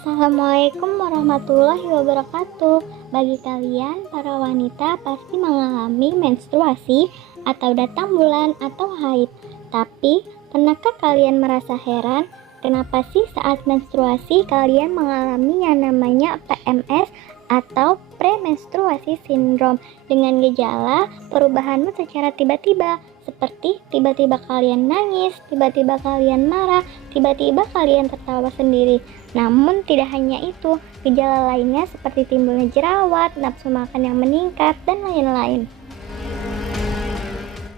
Assalamualaikum warahmatullahi wabarakatuh. Bagi kalian, para wanita pasti mengalami menstruasi atau datang bulan atau haid. Tapi, pernahkah kalian merasa heran? Kenapa sih saat menstruasi kalian mengalami yang namanya PMS atau premenstruasi syndrome dengan gejala perubahan mood secara tiba-tiba? Seperti tiba-tiba kalian nangis, tiba-tiba kalian marah, tiba-tiba kalian tertawa sendiri. Namun tidak hanya itu, gejala lainnya seperti timbulnya jerawat, nafsu makan yang meningkat, dan lain-lain.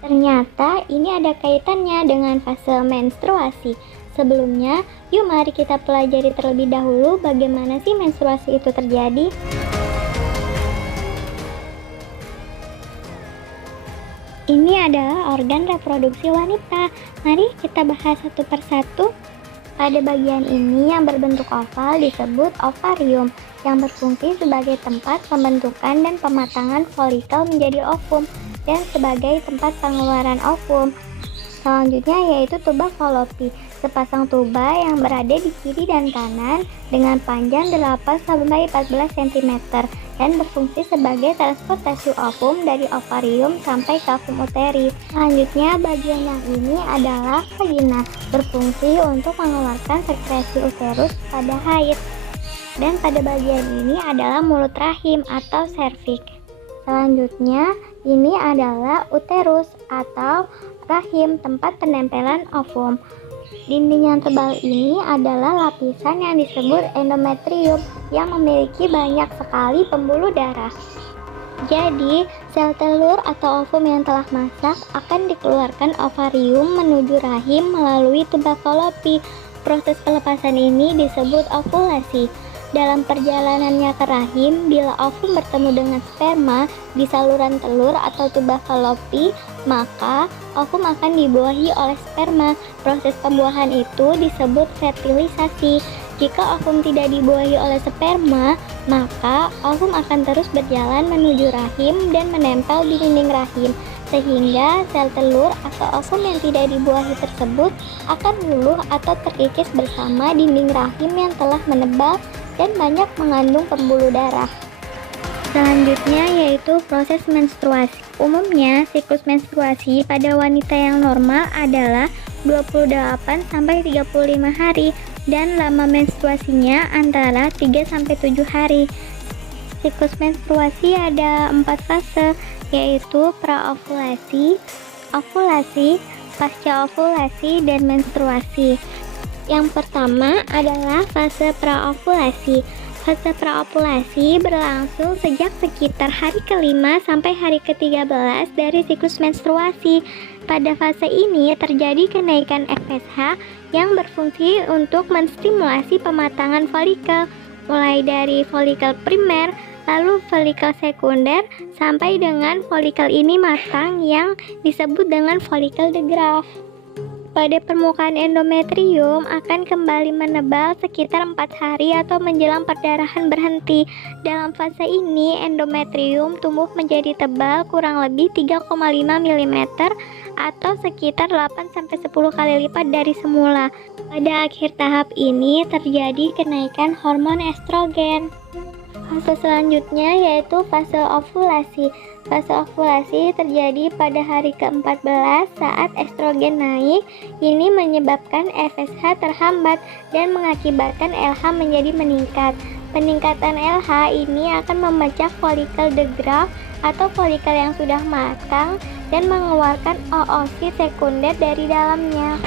Ternyata ini ada kaitannya dengan fase menstruasi. Sebelumnya, yuk mari kita pelajari terlebih dahulu bagaimana sih menstruasi itu terjadi. Ini adalah organ reproduksi wanita. Mari kita bahas satu persatu. Pada bagian ini yang berbentuk oval disebut ovarium, yang berfungsi sebagai tempat pembentukan dan pematangan folikel menjadi ovum dan sebagai tempat pengeluaran ovum. Selanjutnya yaitu tuba falopi, sepasang tuba yang berada di kiri dan kanan dengan panjang 8-14 cm dan berfungsi sebagai transportasi ovum dari ovarium sampai ke ovum uterus. Selanjutnya bagian yang ini adalah vagina, berfungsi untuk mengeluarkan sekresi uterus pada haid. Dan pada bagian ini adalah mulut rahim atau serviks. Selanjutnya ini adalah uterus atau rahim, tempat penempelan ovum. Dinding yang tebal ini adalah lapisan yang disebut endometrium yang memiliki banyak sekali pembuluh darah. Jadi, sel telur atau ovum yang telah masak akan dikeluarkan ovarium menuju rahim melalui tuba falopi. Proses pelepasan ini disebut ovulasi. Dalam perjalanannya ke rahim, bila ovum bertemu dengan sperma di saluran telur atau tuba falopi, maka ovum akan dibuahi oleh sperma. Proses pembuahan itu disebut fertilisasi. Jika ovum tidak dibuahi oleh sperma, maka ovum akan terus berjalan menuju rahim dan menempel di dinding rahim, sehingga sel telur atau ovum yang tidak dibuahi tersebut akan luluh atau terkikis bersama dinding rahim yang telah menebal dan banyak mengandung pembuluh darah. Selanjutnya yaitu proses menstruasi. Umumnya siklus menstruasi pada wanita yang normal adalah 28-35 hari dan lama menstruasinya antara 3-7 hari. Siklus menstruasi ada 4 fase, yaitu praovulasi, ovulasi, pasca ovulasi, dan menstruasi. Yang pertama adalah fase praovulasi. Fase praovulasi berlangsung sejak sekitar hari ke-5 sampai hari ke-13 dari siklus menstruasi. Pada fase ini terjadi kenaikan FSH yang berfungsi untuk menstimulasi pematangan folikel, mulai dari folikel primer, lalu folikel sekunder, sampai dengan folikel ini matang yang disebut dengan folikel de Graaff. Pada permukaan endometrium akan kembali menebal sekitar 4 hari atau menjelang perdarahan berhenti. Dalam fase ini endometrium tumbuh menjadi tebal kurang lebih 3,5 mm atau sekitar 8-10 kali lipat dari semula. Pada akhir tahap ini terjadi kenaikan hormon estrogen. Fase selanjutnya yaitu fase ovulasi. Fase ovulasi terjadi pada hari ke-14 saat estrogen naik. Ini menyebabkan FSH terhambat dan mengakibatkan LH menjadi meningkat. Peningkatan LH ini akan memecah folikel de Graaff atau folikel yang sudah matang dan mengeluarkan oosit sekunder dari dalamnya,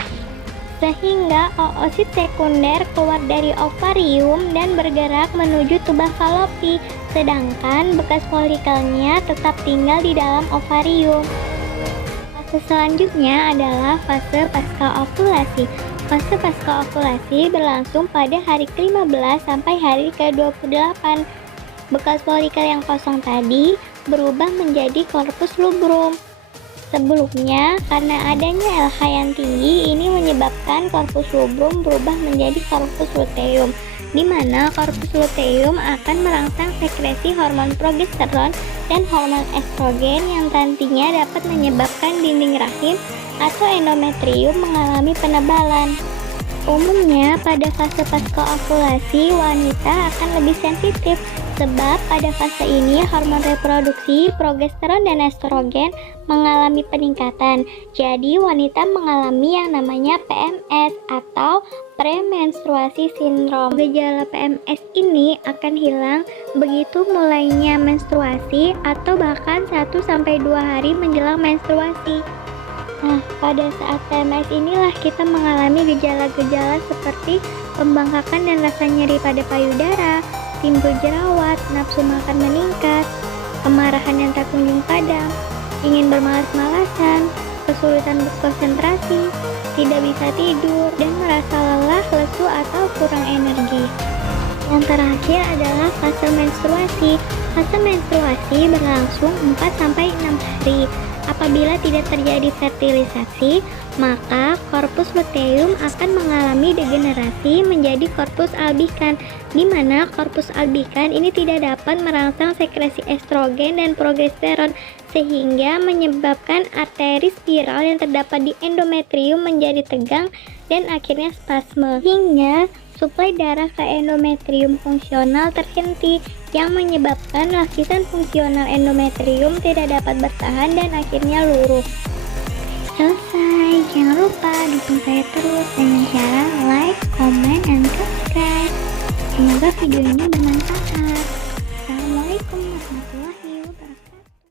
sehingga oosit sekunder keluar dari ovarium dan bergerak menuju tuba falopi, sedangkan bekas folikelnya tetap tinggal di dalam ovarium. Fase selanjutnya adalah fase pasca ovulasi. Fase pasca ovulasi berlangsung pada hari ke-15 sampai hari ke-28. Bekas folikel yang kosong tadi berubah menjadi corpus luteum. Sebelumnya, karena adanya LH yang tinggi, ini menyebabkan corpus luteum berubah menjadi corpus luteum, di mana corpus luteum akan merangsang sekresi hormon progesteron dan hormon estrogen yang nantinya dapat menyebabkan dinding rahim atau endometrium mengalami penebalan. Umumnya pada fase pasca ovulasi wanita akan lebih sensitif sebab pada fase ini hormon reproduksi, progesteron dan estrogen mengalami peningkatan. Jadi wanita mengalami yang namanya PMS atau premenstruasi sindrom. Gejala PMS ini akan hilang begitu mulainya menstruasi atau bahkan 1-2 hari menjelang menstruasi. Nah, pada saat PMS inilah kita mengalami gejala-gejala seperti pembengkakan dan rasa nyeri pada payudara, timbul jerawat, nafsu makan meningkat, kemarahan yang tak kunjung padam, ingin bermalas-malasan, kesulitan berkonsentrasi, tidak bisa tidur, dan merasa lelah, lesu, atau kurang energi. Yang terakhir adalah fase menstruasi. Fase menstruasi berlangsung 4-6 hari. Apabila tidak terjadi fertilisasi, maka korpus luteum akan mengalami degenerasi menjadi korpus albikan, di mana korpus albikan ini tidak dapat merangsang sekresi estrogen dan progesteron, sehingga menyebabkan arteri spiral yang terdapat di endometrium menjadi tegang dan akhirnya spasme, hingga suplai darah ke endometrium fungsional terhenti yang menyebabkan lapisan fungsional endometrium tidak dapat bertahan dan akhirnya luruh. Selesai, jangan lupa dukung saya terus dengan cara like, comment, and subscribe. Semoga video ini bermanfaat.